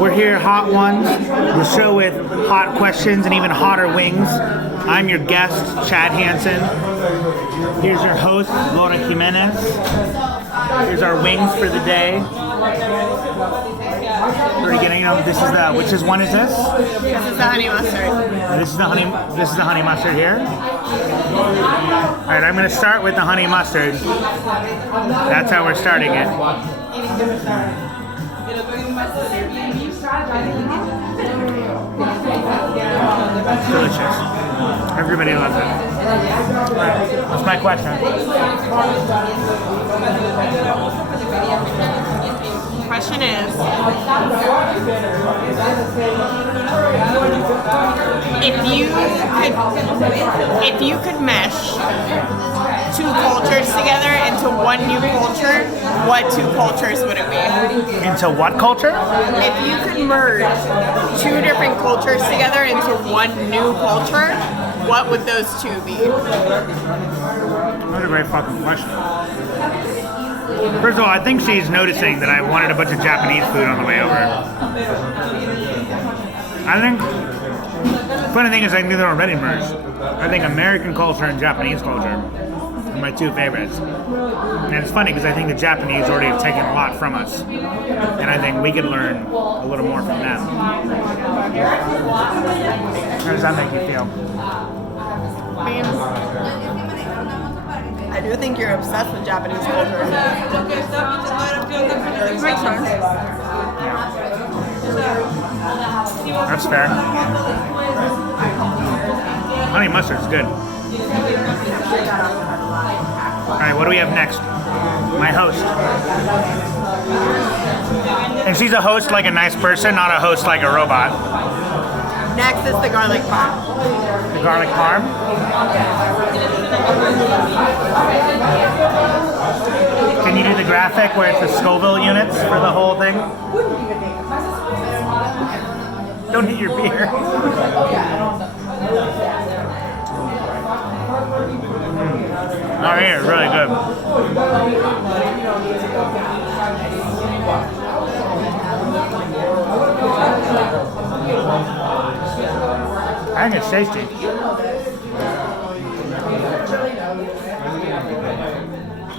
We're here, Hot Ones, the show with hot questions and even hotter wings. I'm your guest, Chad Hansen. Here's your host, Laura Jimenez. Here's our wings for the day. We're getting which one is this? This is the honey mustard. This is the honey mustard here. All right, I'm going to start with the honey mustard. That's how we're starting it. Delicious. Everybody loves it. What's my question? Question is, if you could mesh two cultures together into one new culture, what two cultures would it be? Into what culture? If you could merge two different cultures together into one new culture, what would those two be? That's a great fucking question. First of all, I think she's noticing that I wanted a bunch of Japanese food on the way over. I think, the funny thing is I think they're already merged. I think American culture and Japanese culture are my two favorites. And it's funny because I think the Japanese already have taken a lot from us. And I think we could learn a little more from them. How does that make you feel? I do think you're obsessed with Japanese culture. Makes sense. That's fair. Honey mustard's good. Alright, what do we have next? My host. And she's a host like a nice person, not a host like a robot. Next is the garlic parm. The garlic parm? Can you do the graphic where it's the Scoville units for the whole thing? Don't hit your beer. Oh yeah, really good. I think it's tasty.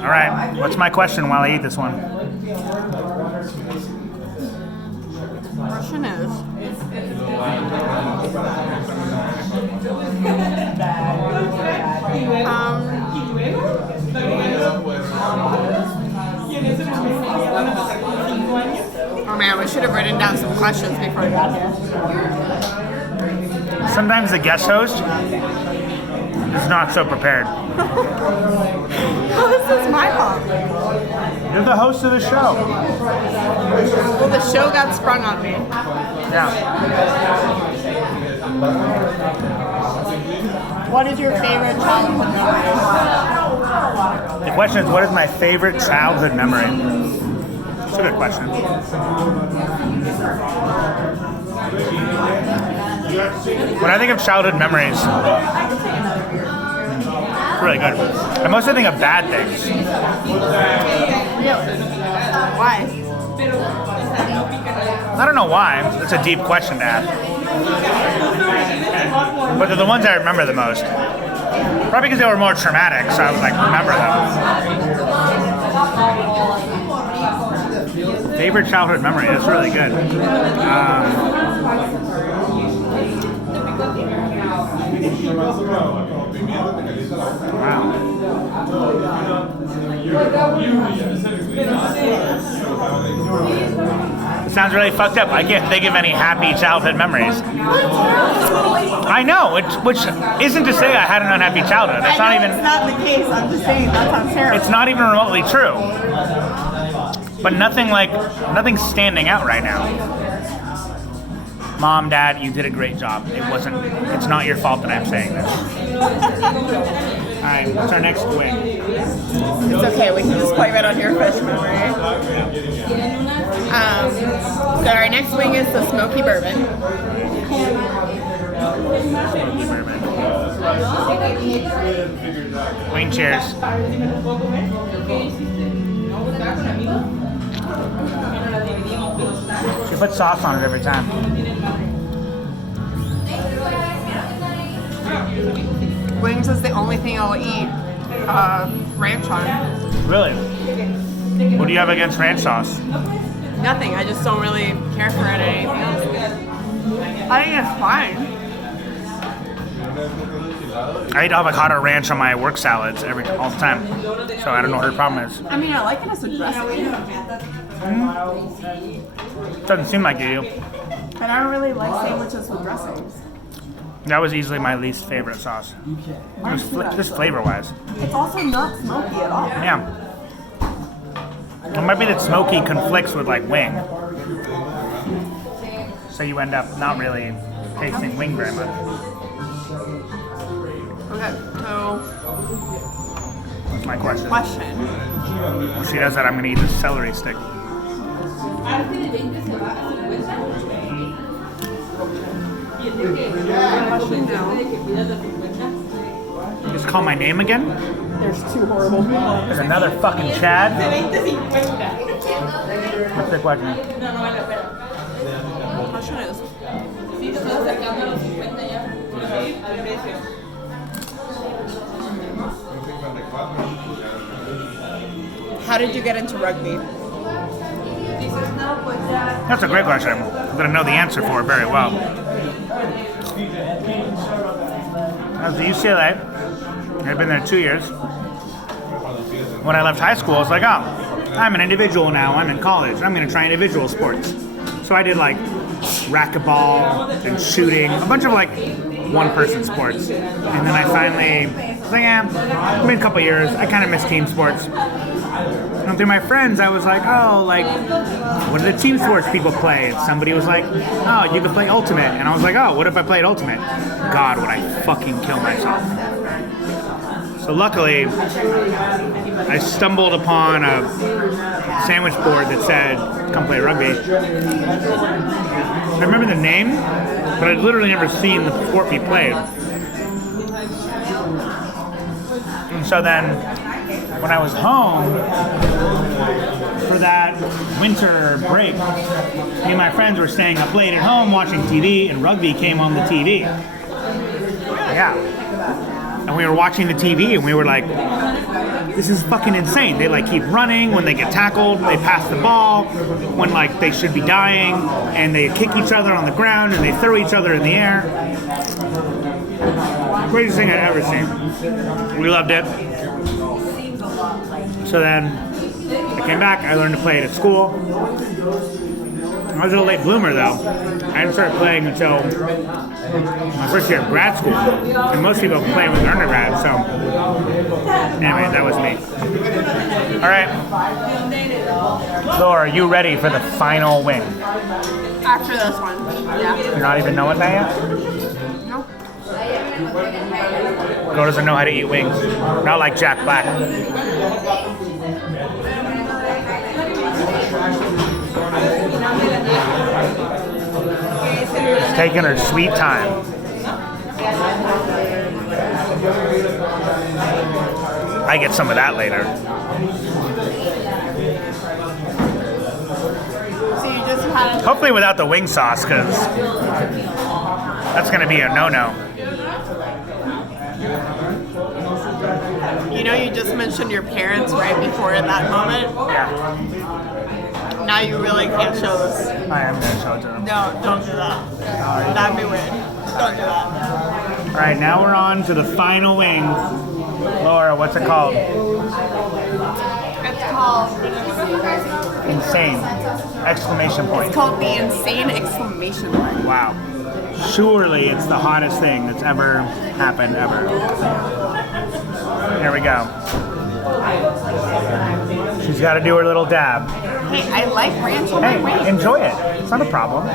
All right, what's my question while I eat this one? Question is, oh man, we should have written down some questions before we got here. Sometimes the guest host is not so prepared. Oh, this is my fault. You're the host of the show. Well, the show got sprung on me. Yeah. What is your favorite childhood memory? The question is, what is my favorite childhood memory? It's a good question. When I think of childhood memories, it's really good. I mostly think of bad things. Really? Why? I don't know why. It's a deep question to ask. But they're the ones I remember the most. Probably because they were more traumatic, so I was like, remember them. Favorite childhood memory? That's really good. Wow. It sounds really fucked up. I can't think of any happy childhood memories. I know, which isn't to say I had an unhappy childhood. It's not even. It's not the case. I'm just saying that sounds terrible. It's not even remotely true. But nothing's standing out right now. Mom, Dad, you did a great job. It's not your fault that I'm saying this. All right, what's our next wing? It's okay, we can just play right on your fish memory. So our next wing is the smoky bourbon. Smoky bourbon. Wing cheers. What's your put sauce on it every time. Wings is the only thing I'll eat ranch on. Really? What do you have against ranch sauce? Nothing. I just don't really care for it or anything else. I think it's fine. I eat avocado ranch on my work salads all the time. So I don't know what her problem is. I mean, I like it as a dressing. Doesn't seem like you. But I don't really like sandwiches with dressings. That was easily my least favorite sauce. Just flavor-wise. It's also not smoky at all. Yeah. It might be that smoky conflicts with like wing. So you end up not really tasting wing very much. Okay, so That's my question. When she does that, I'm going to eat the celery stick. Just call my name again? there's two horrible people. There's another fucking Chad. What's the question? Question is, how did you get into rugby? That's a great question. I'm going to know the answer for it very well. I was at UCLA. I'd been there 2 years. When I left high school, I was like, oh, I'm an individual now. I'm in college. I'm going to try individual sports. So I did like racquetball and shooting, a bunch of like one-person sports. And then I finally was like, yeah, it's been a couple years. I kind of miss team sports. And through my friends, I was like, oh, like, what are the team sports people play? And somebody was like, oh, you could play Ultimate. And I was like, oh, what if I played Ultimate? God, would I fucking kill myself. So luckily, I stumbled upon a sandwich board that said, come play rugby. I remember the name, but I'd literally never seen the sport be played. And so then, when I was home for that winter break, me and my friends were staying up late at home watching TV, and rugby came on the TV. Yeah. And we were watching the TV, and we were like, this is fucking insane. They like keep running. When they get tackled, they pass the ball. When like they should be dying, and they kick each other on the ground, and they throw each other in the air. Greatest thing I'd ever seen. We loved it. So then I came back, I learned to play it at school. I was a late bloomer though. I didn't start playing until my first year of grad school. And most people play with their undergrad, so anyway, that was me. Alright. Laura, are you ready for the final wing? After this one, yeah. You're not even knowing that yet? Nope. Girl doesn't know how to eat wings. Not like Jack Black. She's taking her sweet time. I get some of that later. So you just had Hopefully without the wing sauce, because that's going to be a no-no. You know, you just mentioned your parents right before that moment. Yeah, Now you really can't show this. I am going to show it to them. No, don't do that. That'd be weird. Don't do that. All right, now we're on to the final wing. Laura, what's it called? It's called Insane! Exclamation point. It's called the Insane exclamation mark. Wow. Surely it's the hottest thing that's ever happened ever. Here we go. She's got to do her little dab. Hey, I like ranch on my Hey, wings. enjoy it. It's not a problem.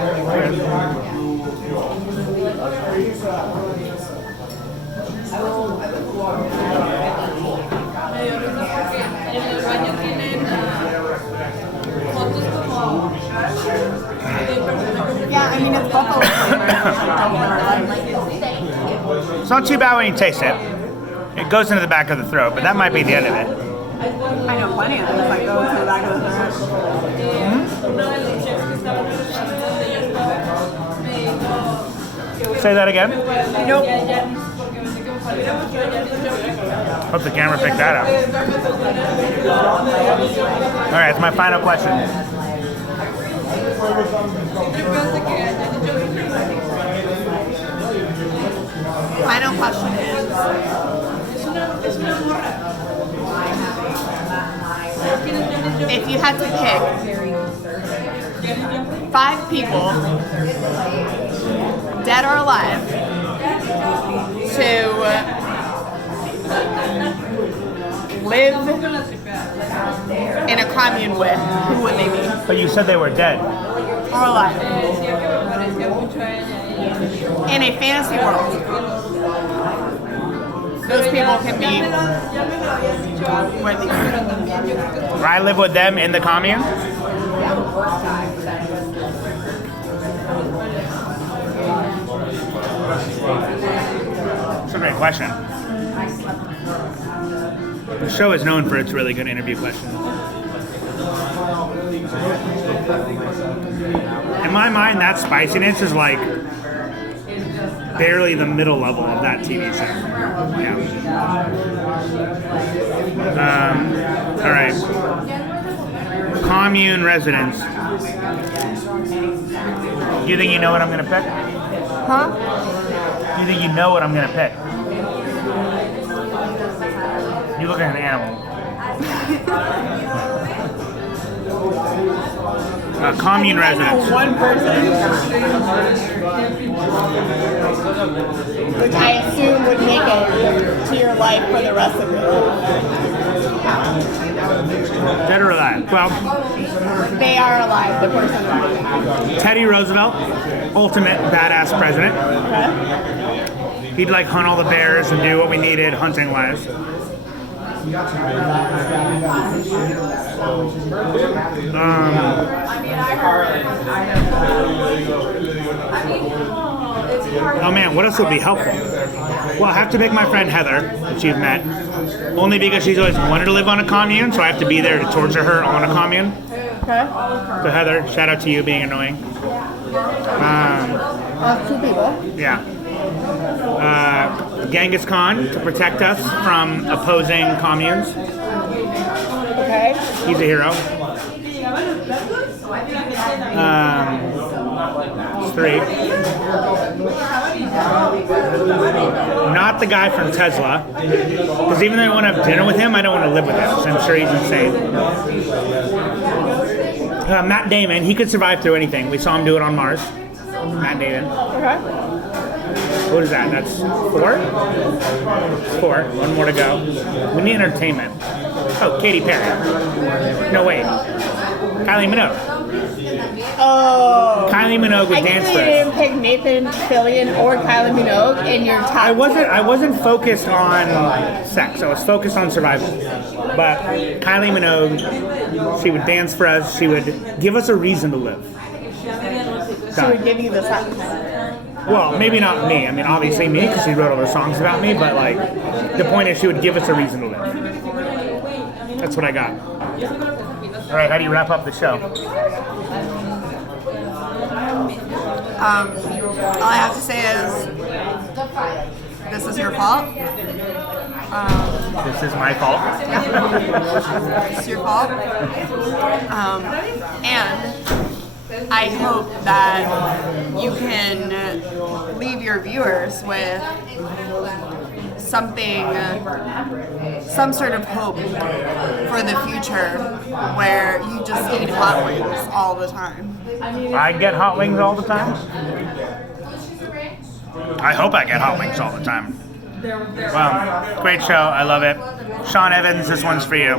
Yeah, I mean it's buffalo flavor. It's not too bad when you taste it. It goes into the back of the throat, but that might be the end of it. I know plenty of things that go to the back of the throat. Say that again. Nope. Hope the camera picked that up. All right, it's my final question. Final question is, if you had to pick 5 people, dead or alive, to live in a commune with, who would they be? But you said they were dead. Or alive? In a fantasy world. Those people can be where they are. I live with them in the commune? That's a great question. The show is known for its really good interview questions. In my mind, that spiciness is like barely the middle level of that TV show. Yeah. All right. Commune residents. You think you know what I'm gonna pick? Huh? You think you know what I'm gonna pick? You look like an animal. Commune residents. One person, which I assume would make it to your life for the rest of your life. Dead or alive? Well, They are alive, the person alive. Teddy Roosevelt, ultimate badass president. Okay. He'd like hunt all the bears and do what we needed hunting wise. Oh man, what else would be helpful? Well, I have to pick my friend Heather, which you've met, only because she's always wanted to live on a commune, so I have to be there to torture her on a commune. Okay. So Heather, shout out to you being annoying. 2 people. Yeah. Genghis Khan to protect us from opposing communes. Okay. He's a hero. 3. Not the guy from Tesla, because even though I want to have dinner with him, I don't want to live with him, so I'm sure he's insane. Matt Damon, he could survive through anything. We saw him do it on Mars. Matt Damon. Okay. What is that? That's 4? 4. One more to go. We need entertainment. Oh, Katy Perry. No, wait. Kylie Minogue. Oh. Kylie Minogue would I dance think for you us. didn't pick Nathan Fillion or Kylie Minogue in your top. I wasn't focused on sex. I was focused on survival. But Kylie Minogue, she would dance for us. She would give us a reason to live. She would give you the sex. Well, maybe not me. I mean, obviously me, because she wrote all the songs about me. But like, the point is, she would give us a reason to live. That's what I got. All right, how do you wrap up the show? All I have to say is, this is your fault. This is my fault. It's your fault. And I hope that you can leave your viewers with something, some sort of hope for the future where you just eat hot wings all the time. I get hot wings all the time. I hope I get hot wings all the time. Well, great show. I love it. Sean Evans, this one's for you.